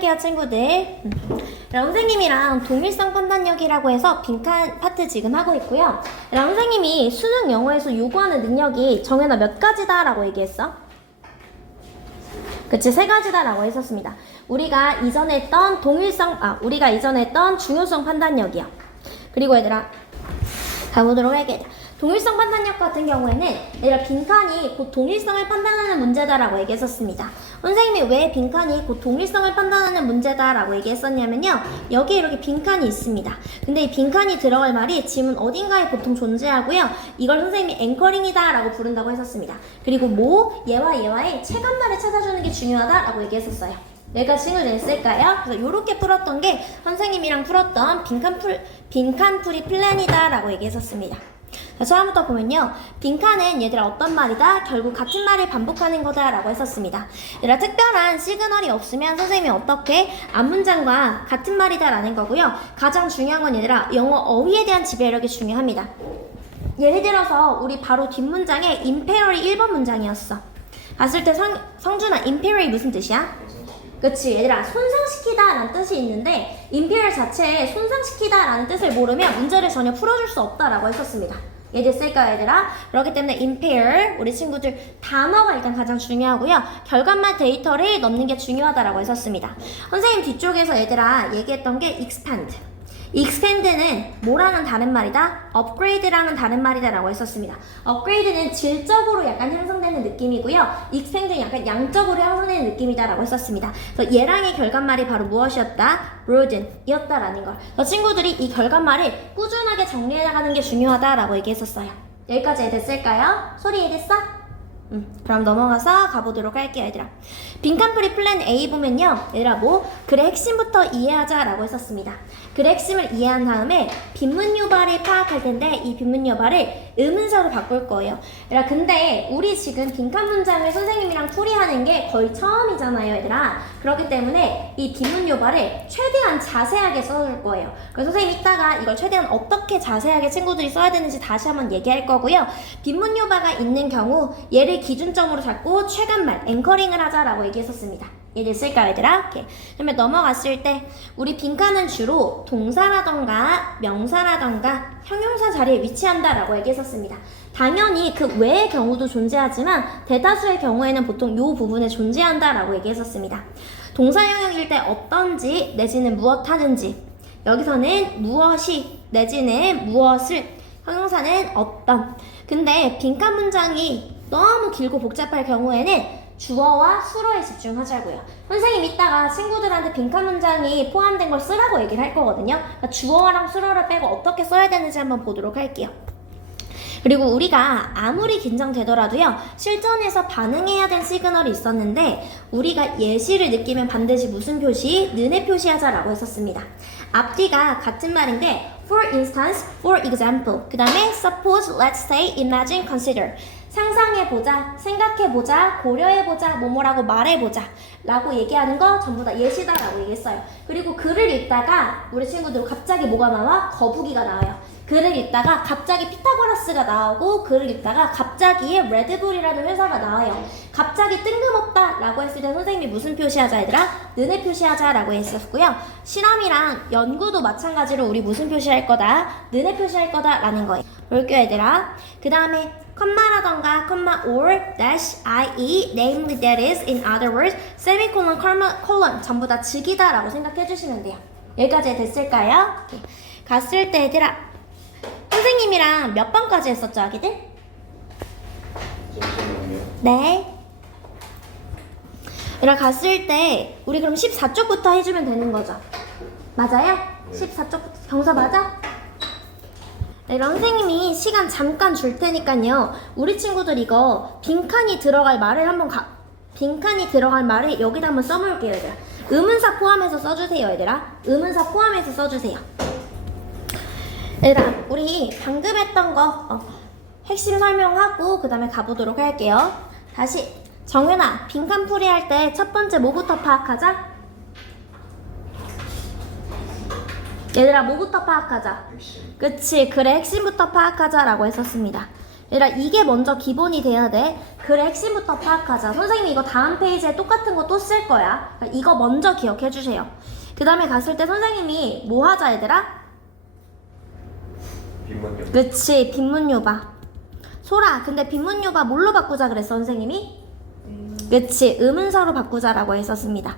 할게요, 친구들. 선생님이랑 동일성 판단력이라고 해서 빈칸 파트 지금 하고 있고요. 선생님이 수능 영어에서 요구하는 능력이 정연아 몇 가지다 라고 얘기했어? 그치, 3가지다 라고 했었습니다. 우리가 이전에 했던 우리가 이전에 했던 중요성 판단력이요. 그리고 얘들아, 가보도록 할게요. 동일성 판단력 같은 경우에는 얘들아 빈칸이 곧 동일성을 판단하는 문제다라고 얘기했었습니다. 선생님이 왜 빈칸이 곧 동일성을 판단하는 문제다라고 얘기했었냐면요. 여기에 이렇게 빈칸이 있습니다. 근데 이 빈칸이 들어갈 말이 지문 어딘가에 보통 존재하고요. 이걸 선생님이 앵커링이다 라고 부른다고 했었습니다. 그리고 얘와 얘와의 체감말을 찾아주는 게 중요하다라고 얘기했었어요. 여기까지 친구들 됐을까요? 그래서 요렇게 풀었던 게 선생님이랑 풀었던 빈칸풀이 플랜이다 라고 얘기했었습니다. 자, 처음부터 보면요. 빈칸은 얘들아 어떤 말이다? 결국 같은 말을 반복하는 거다 라고 했었습니다. 얘들아 특별한 시그널이 없으면 선생님이 어떻게 앞문장과 같은 말이다 라는 거고요. 가장 중요한 건 얘들아 영어 어휘에 대한 지배력이 중요합니다. 예를 들어서 우리 바로 뒷문장에 imperial이 1번 문장이었어. 봤을 때 성준아 imperial이 무슨 뜻이야? 그치, 얘들아 손상시키다 라는 뜻이 있는데 imperial 자체에 손상시키다 라는 뜻을 모르면 문제를 전혀 풀어줄 수 없다 라고 했었습니다. 이해됐을까요, 얘들아? 그렇기 때문에 impair, 우리 친구들 단어가 일단 가장 중요하고요. 결과만 데이터를 넣는 게 중요하다라고 했었습니다. 선생님 뒤쪽에서 얘들아 얘기했던 게 expand. expand는 뭐랑은 다른 말이다? upgrade랑은 다른 말이다 라고 했었습니다. upgrade는 질적으로 약간 향상되는 느낌이고요. expand는 약간 양적으로 향상되는 느낌이다 라고 했었습니다. 그래서 얘랑의 결과말이 바로 무엇이었다? broaden 이었다 라는 걸. 친구들이 이 결과말을 꾸준하게 정리해 나가는 게 중요하다 라고 얘기했었어요. 여기까지 이해됐을까요? 소리 이해됐어? 그럼 넘어가서 가보도록 할게요, 얘들아. 빈칸풀이 플랜 A 보면요. 얘들아 글의 핵심부터 이해하자 라고 했었습니다. 글의 핵심을 이해한 다음에 빈문 요발을 파악할 텐데 이 빈문 요발을 의문사로 바꿀 거예요. 얘들아 근데 우리 지금 빈칸 문장을 선생님이랑 풀이하는 게 거의 처음이잖아요, 얘들아. 그렇기 때문에 이 빈문 요발을 최대한 자세하게 써줄 거예요. 그래서 선생님 이따가 이걸 최대한 어떻게 자세하게 친구들이 써야 되는지 다시 한번 얘기할 거고요. 빈문 요발가 있는 경우 얘를 기준점으로 잡고 최간말, 앵커링을 하자라고 얘기했었습니다. 이해됐을까요, 얘들아? 오케이. 그러면 넘어갔을 때 우리 빈칸은 주로 동사라던가 명사라던가 형용사 자리에 위치한다라고 얘기했었습니다. 당연히 그 외의 경우도 존재하지만 대다수의 경우에는 보통 이 부분에 존재한다라고 얘기했었습니다. 동사 영역일 때 어떤지 내지는 무엇 하는지, 여기서는 무엇이 내지는 무엇을, 형용사는 어떤. 근데 빈칸 문장이 너무 길고 복잡할 경우에는 주어와 수어에 집중하자고요. 선생님 이따가 친구들한테 빈칸 문장이 포함된 걸 쓰라고 얘기를 할 거거든요. 그러니까 주어랑 수어를 빼고 어떻게 써야 되는지 한번 보도록 할게요. 그리고 우리가 아무리 긴장되더라도요. 실전에서 반응해야 될 시그널이 있었는데 우리가 예시를 느끼면 반드시 무슨 표시? 는의 표시하자라고 했었습니다. 앞뒤가 같은 말인데 for instance, for example, 그 다음에 suppose, let's say, imagine, consider. 상상해보자, 생각해보자, 고려해보자, 뭐뭐라고 말해보자 라고 얘기하는 거 전부 다 예시다 라고 얘기했어요. 그리고 글을 읽다가 우리 친구들 갑자기 뭐가 나와? 거북이가 나와요. 글을 읽다가 갑자기 피타고라스가 나오고 글을 읽다가 갑자기 레드불이라는 회사가 나와요. 갑자기 뜬금없다 라고 했을 때 선생님이 무슨 표시하자 얘들아? 는의 표시하자 라고 했었고요. 실험이랑 연구도 마찬가지로 우리 무슨 표시할 거다? 는의 표시할 거다 라는 거예요. 볼게요, 얘들아. 그 다음에 컴마라던가 컴마 or dash i.e. namely that is in other words semicolon colon 전부 다 즉이다 라고 생각해 주시면 돼요. 여기까지 됐을까요? 오케이. 갔을 때 얘들아 선생님이랑 몇 번까지 했었죠, 아기들? 잠시만요. 네. 얘들아 갔을 때 우리 그럼 14쪽부터 해주면 되는 거죠? 맞아요? 네. 14쪽부터 경서 맞아? 네, 선생님이 시간 잠깐 줄 테니까요. 우리 친구들 이거 빈칸이 들어갈 말을 여기다 한번 써볼게요, 얘들아. 의문사 포함해서 써주세요, 얘들아. 의문사 포함해서 써주세요. 얘들아, 우리 방금 했던 거 핵심 설명하고 그 다음에 가보도록 할게요. 다시 정윤아, 빈칸 풀이 할 때 첫 번째 뭐부터 파악하자? 얘들아 뭐부터 파악하자? 핵심. 그치, 글의 핵심부터 파악하자 라고 했었습니다. 얘들아 이게 먼저 기본이 돼야 돼. 글의 핵심부터 파악하자. 선생님이 이거 다음 페이지에 똑같은 거 또 쓸 거야. 그러니까 이거 먼저 기억해 주세요. 그 다음에 갔을 때 선생님이 뭐 하자 얘들아? 빈문요. 그치, 빈문요바. 소라, 근데 빈문요바 뭘로 바꾸자 그랬어 선생님이? 그치, 의문사로 바꾸자라고 했었습니다.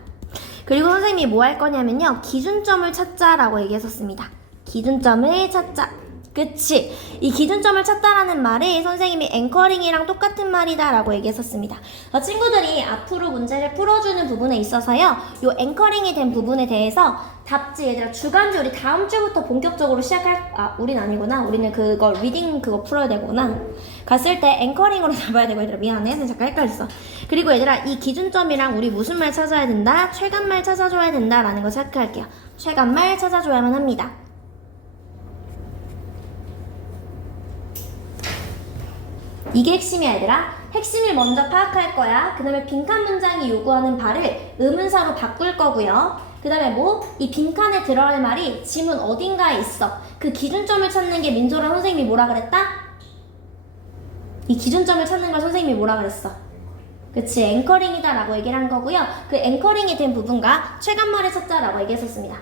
그리고 선생님이 뭐 할 거냐면요, 기준점을 찾자라고 얘기했었습니다. 기준점을 찾자. 그치, 이 기준점을 찾다라는 말이 선생님이 앵커링이랑 똑같은 말이다 라고 얘기했었습니다. 친구들이 앞으로 문제를 풀어주는 부분에 있어서요, 요 앵커링이 된 부분에 대해서 답지, 얘들아 주간주 우리 다음 주부터 본격적으로 우린 아니구나. 우리는 그거 리딩 그거 풀어야 되구나. 갔을 때 앵커링으로 잡아야 되고, 얘들아 미안해, 나 잠깐 헷갈렸어. 그리고 얘들아 이 기준점이랑 우리 무슨 말 찾아야 된다? 최간말 찾아줘야 된다라는 거 체크할게요. 최간말 찾아줘야만 합니다. 이게 핵심이야 얘들아. 핵심을 먼저 파악할 거야. 그 다음에 빈칸 문장이 요구하는 바를 의문사로 바꿀 거고요. 그 다음에 뭐? 이 빈칸에 들어갈 말이 지문 어딘가에 있어. 그 기준점을 찾는 게 민소랑 선생님이 뭐라 그랬다? 이 기준점을 찾는 걸 선생님이 뭐라 그랬어? 그치, 앵커링이다 라고 얘기를 한 거고요. 그 앵커링이 된 부분과 최간말을 찾자라고 얘기했었습니다.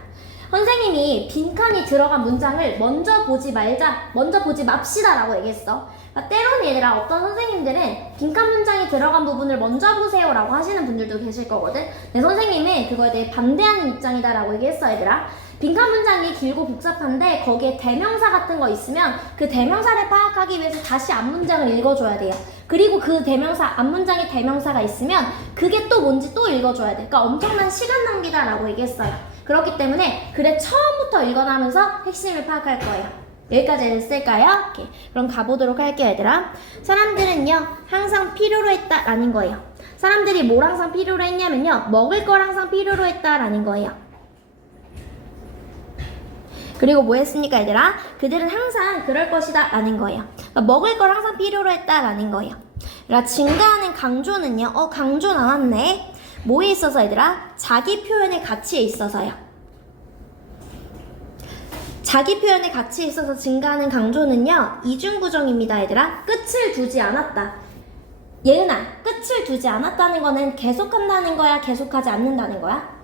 선생님이 빈칸이 들어간 문장을 먼저 보지 맙시다 라고 얘기했어. 그러니까 때로는 얘들아 어떤 선생님들은 빈칸 문장이 들어간 부분을 먼저 보세요 라고 하시는 분들도 계실 거거든. 근데 선생님은 그거에 대해 반대하는 입장이다 라고 얘기했어 얘들아. 빈칸 문장이 길고 복잡한데 거기에 대명사 같은 거 있으면 그 대명사를 파악하기 위해서 다시 앞문장을 읽어줘야 돼요. 그리고 그 대명사, 앞문장에 대명사가 있으면 그게 또 뭔지 또 읽어줘야 돼. 그러니까 엄청난 시간 낭비다 라고 얘기했어요. 그렇기 때문에 글의 처음부터 읽어나면서 핵심을 파악할 거예요. 여기까지 됐을까요? 오케이. 그럼 가보도록 할게요 얘들아. 사람들은요 항상 필요로 했다라는 거예요. 사람들이 뭘 항상 필요로 했냐면요, 먹을 걸 항상 필요로 했다라는 거예요. 그리고 뭐 했습니까 얘들아? 그들은 항상 그럴 것이다 라는 거예요. 그러니까 먹을 걸 항상 필요로 했다 라는 거예요. 그러니까 증가하는 강조는요, 강조 나왔네. 뭐에 있어서 얘들아? 자기 표현의 가치에 있어서요. 자기 표현의 가치에 있어서 증가하는 강조는요, 이중부정입니다 얘들아. 끝을 두지 않았다. 예은아, 끝을 두지 않았다는 거는 계속한다는 거야, 계속하지 않는다는 거야?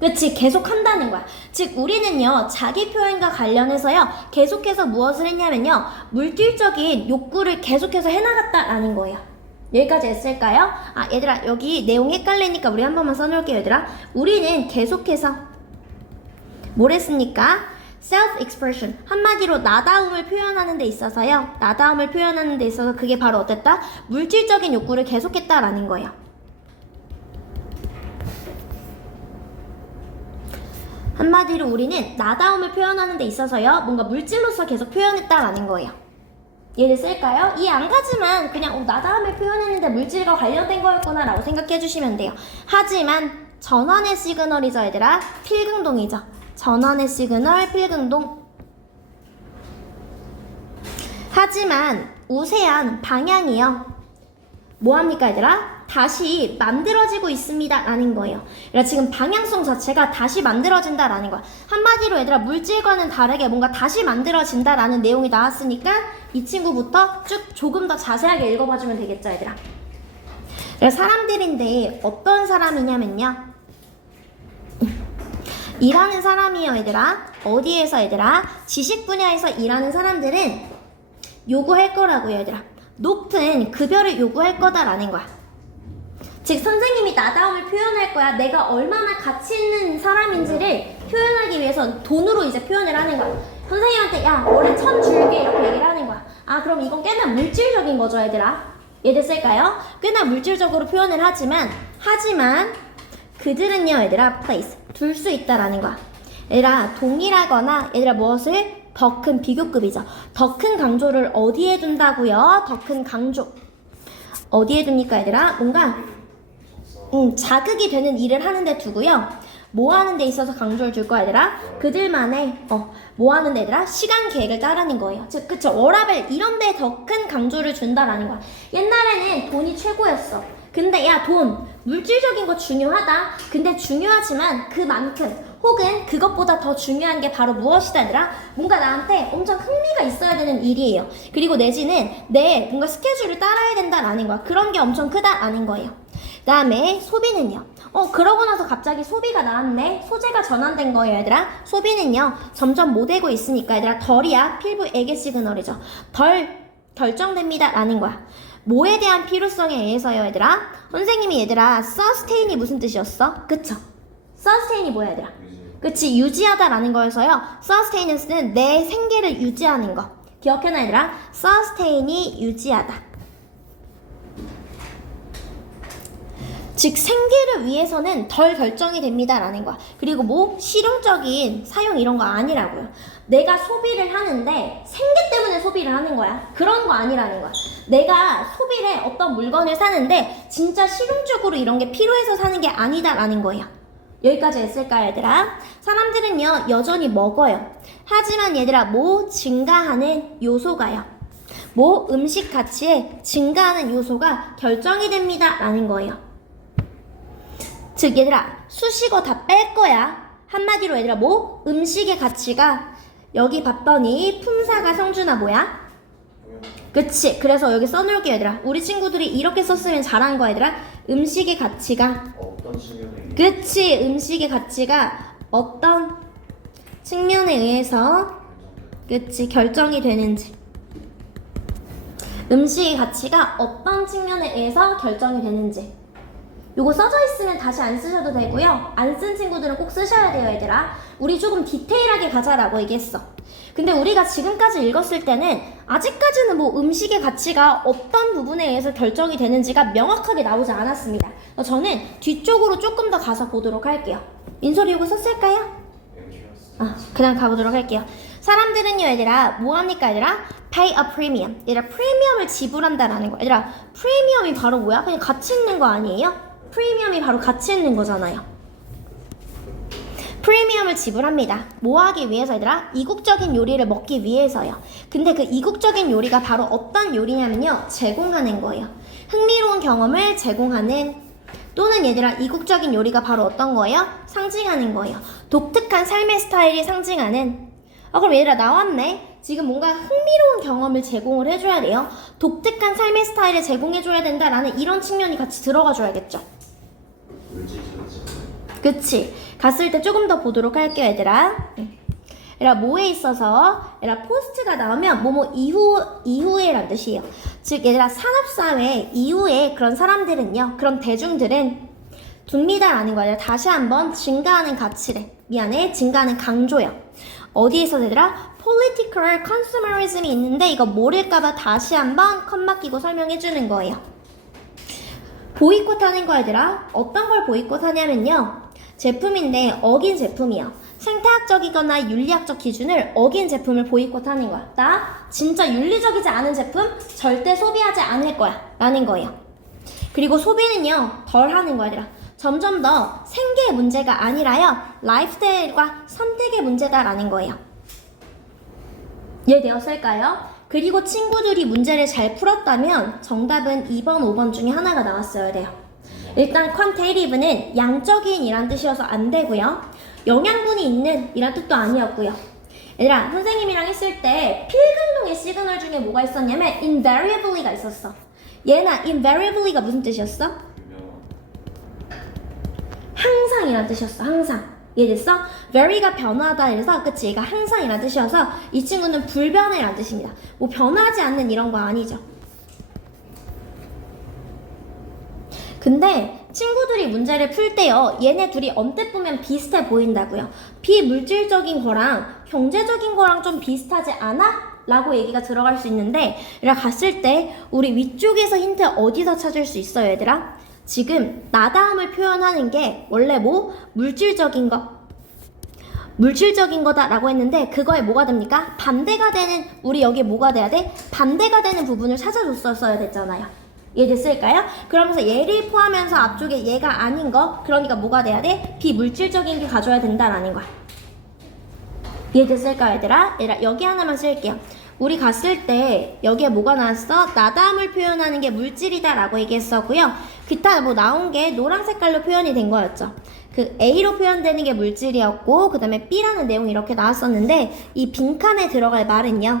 그치, 계속한다는 거야. 즉 우리는요 자기 표현과 관련해서요 계속해서 무엇을 했냐면요, 물질적인 욕구를 계속해서 해나갔다라는 거예요. 여기까지 했을까요? 얘들아 여기 내용 헷갈리니까 우리 한 번만 써놓을게요 얘들아. 우리는 계속해서 뭘 했습니까? self-expression, 한마디로 나다움을 표현하는 데 있어서요, 나다움을 표현하는 데 있어서 그게 바로 어땠다? 물질적인 욕구를 계속했다라는 거예요. 한마디로 우리는 나다움을 표현하는 데 있어서요 뭔가 물질로서 계속 표현했다라는 거예요. 얘를 쓸까요? 이해 안 가지만 그냥 나다움을 표현했는데 물질과 관련된 거였구나 라고 생각해 주시면 돼요. 하지만 전환의 시그널이죠 얘들아. 필긍동이죠. 전환의 시그널 필긍동. 하지만 우세한 방향이요 뭐합니까 얘들아? 다시 만들어지고 있습니다 라는 거예요. 그러니까 지금 방향성 자체가 다시 만들어진다 라는 거야. 한마디로 얘들아 물질과는 다르게 뭔가 다시 만들어진다 라는 내용이 나왔으니까 이 친구부터 쭉 조금 더 자세하게 읽어봐주면 되겠죠 얘들아. 그래서 사람들인데 어떤 사람이냐면요, 일하는 사람이에요 얘들아. 어디에서 얘들아? 지식 분야에서 일하는 사람들은 요구할 거라고요 얘들아. 높은 급여를 요구할 거다라는 거야. 즉 선생님이 나다움을 표현할 거야. 내가 얼마나 가치 있는 사람인지를 표현하기 위해서 돈으로 이제 표현을 하는 거야. 선생님한테 야 월에 1,000 줄게 이렇게 얘기를 하는 거야. 그럼 이건 꽤나 물질적인 거죠 얘들아. 이해됐을까요? 꽤나 물질적으로 표현을 하지만 그들은요 얘들아 place, 둘 수 있다라는 거야. 얘들아 동일하거나 얘들아 무엇을? 더 큰 비교급이죠. 더 큰 강조를 어디에 둔다고요? 더 큰 강조 어디에 둡니까 얘들아? 뭔가 자극이 되는 일을 하는데 두고요, 뭐 하는 데 있어서 강조를 줄 거야 얘들아? 그들만의 뭐 하는 데 얘들아? 시간 계획을 따르는 거예요. 즉 그쵸, 워라벨 이런 데 더 큰 강조를 준다라는 거야. 옛날에는 돈이 최고였어. 근데 야 돈, 물질적인 거 중요하다. 근데 중요하지만 그만큼 혹은 그것보다 더 중요한 게 바로 무엇이다 얘들아? 뭔가 나한테 엄청 흥미가 있어야 되는 일이에요. 그리고 내지는 내 뭔가 스케줄을 따라야 된다라는 거야. 그런 게 엄청 크다라는 거예요. 그 다음에 소비는요. 그러고 나서 갑자기 소비가 나왔네. 소재가 전환된 거예요 얘들아. 소비는요 점점 못되고 있으니까 얘들아 덜이야 필부 에게 시그널이죠. 덜 결정됩니다 라는 거야. 뭐에 대한 필요성에 의해서요 얘들아? 선생님이 얘들아 sustain이 무슨 뜻이었어? 그쵸? sustain이 뭐야 얘들아? 그치 유지하다라는 거여서요. sustain은 내 생계를 유지하는 거. 기억해놔 얘들아. sustain이 유지하다. 즉 생계를 위해서는 덜 결정이 됩니다 라는 거야. 그리고 뭐 실용적인 사용 이런 거 아니라고요. 내가 소비를 하는데 생계 때문에 소비를 하는 거야. 그런 거 아니라는 거야. 내가 소비를 어떤 물건을 사는데 진짜 실용적으로 이런 게 필요해서 사는 게 아니다 라는 거예요. 여기까지 했을까요 얘들아? 사람들은요 여전히 먹어요. 하지만 얘들아 뭐 증가하는 요소가요. 뭐 음식 가치에 증가하는 요소가 결정이 됩니다 라는 거예요. 즉 얘들아 수식어 다 뺄 거야. 한마디로 얘들아 뭐 음식의 가치가 여기 봤더니 품사가 성준아 뭐야? 그치. 그래서 여기 써놓을게 얘들아. 우리 친구들이 이렇게 썼으면 잘한 거야 얘들아. 음식의 가치가 어떤 측면에 그치. 음식의 가치가 어떤 측면에 의해서 그치 결정이 되는지. 음식의 가치가 어떤 측면에 의해서 결정이 되는지. 요거 써져 있으면 다시 안 쓰셔도 되고요. 안 쓴 친구들은 꼭 쓰셔야 돼요 얘들아. 우리 조금 디테일하게 가자라고 얘기했어. 근데 우리가 지금까지 읽었을 때는 아직까지는 뭐 음식의 가치가 어떤 부분에 의해서 결정이 되는지가 명확하게 나오지 않았습니다. 저는 뒤쪽으로 조금 더 가서 보도록 할게요. 민솔이 요거 썼을까요? 그냥 가보도록 할게요. 사람들은요 얘들아 뭐합니까 얘들아? pay a premium. 얘들아 프리미엄을 지불한다라는 거. 얘들아 프리미엄이 바로 뭐야? 그냥 가치 있는 거 아니에요? 프리미엄이 바로 가치 있는 거잖아요. 프리미엄을 지불합니다. 뭐 하기 위해서 얘들아? 이국적인 요리를 먹기 위해서요. 근데 그 이국적인 요리가 바로 어떤 요리냐면요 제공하는 거예요. 흥미로운 경험을 제공하는 또는 얘들아 이국적인 요리가 바로 어떤 거예요? 상징하는 거예요. 독특한 삶의 스타일이 상징하는 그럼 얘들아 나왔네. 지금 뭔가 흥미로운 경험을 제공을 해줘야 돼요. 독특한 삶의 스타일을 제공해줘야 된다라는 이런 측면이 같이 들어가줘야겠죠. 그치. 갔을 때 조금 더 보도록 할게요 얘들아. 얘들아 뭐에 있어서 얘들아 포스트가 나오면 뭐뭐 이후에 란 뜻이에요. 즉 얘들아 산업사회 이후에 그런 사람들은요 그런 대중들은 둡니다 라는 거야. 다시 한번 증가하는 가치래. 미안해 증가하는 강조야. 어디에서 얘들아? political consumerism이 있는데 이거 모를까봐 다시 한번 컴마 끼고 설명해주는 거예요. 보이콧 하는 거 얘들아. 어떤 걸 보이콧 하냐면요 제품인데 어긴 제품이야. 생태학적이거나 윤리학적 기준을 어긴 제품을 보이콧 하는 거야. 나 진짜 윤리적이지 않은 제품 절대 소비하지 않을 거야 라는 거예요. 그리고 소비는요 덜 하는 거야 얘들아. 점점 더 생계의 문제가 아니라요 라이프스타일과 선택의 문제다라는 거예요. 이해되었을까요? 그리고 친구들이 문제를 잘 풀었다면 정답은 2번, 5번 중에 하나가 나왔어야 돼요. 일단 quantitative는 양적인 이란 뜻이어서 안 되고요. 영양분이 있는 이란 뜻도 아니었고요. 얘들아 선생님이랑 했을 때 필근동의 시그널 중에 뭐가 있었냐면 invariably가 있었어. 얘나 invariably가 무슨 뜻이었어? 항상 이란 뜻이었어. 항상. 이해됐어? very가 변화하다 이래서 그치 얘가 항상 이란 뜻이어서 이 친구는 불변해 이란 뜻입니다. 뭐 변하지 않는 이런 거 아니죠. 근데 친구들이 문제를 풀 때요 얘네 둘이 언뜻 보면 비슷해 보인다고요. 비물질적인 거랑 경제적인 거랑 좀 비슷하지 않아? 라고 얘기가 들어갈 수 있는데 얘들아 갔을 때 우리 위쪽에서 힌트 어디서 찾을 수 있어요 얘들아? 지금 나다움을 표현하는 게 원래 뭐 물질적인 거다 라고 했는데 그거에 뭐가 됩니까? 반대가 되는 우리 여기에 뭐가 돼야 돼? 반대가 되는 부분을 찾아줬었어야 됐잖아요. 이해됐을까요? 그러면서 얘를 포함하면서 앞쪽에 얘가 아닌 거 그러니까 뭐가 돼야 돼? 비물질적인 게 가져야 된다라는 거야. 이해됐을까요 얘들아? 여기 하나만 쓸게요. 우리 갔을 때 여기에 뭐가 나왔어? 나다움을 표현하는 게 물질이다 라고 얘기했었고요. 기타 뭐 나온 게 노란 색깔로 표현이 된 거였죠. 그 A로 표현되는 게 물질이었고 그 다음에 B라는 내용이 이렇게 나왔었는데 이 빈칸에 들어갈 말은요.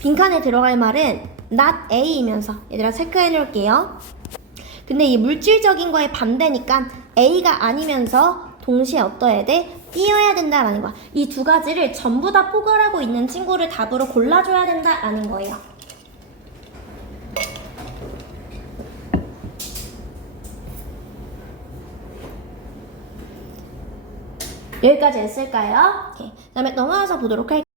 빈칸에 들어갈 말은 not A이면서 얘들아 체크해 놓을게요. 근데 이 물질적인 거에 반대니까 A가 아니면서 동시에 어떠해야 돼? B여야 된다라는 거야. 이 두 가지를 전부 다 포괄하고 있는 친구를 답으로 골라줘야 된다라는 거예요. 여기까지 했을까요? 오케이. 그 다음에 넘어가서 보도록 할게요.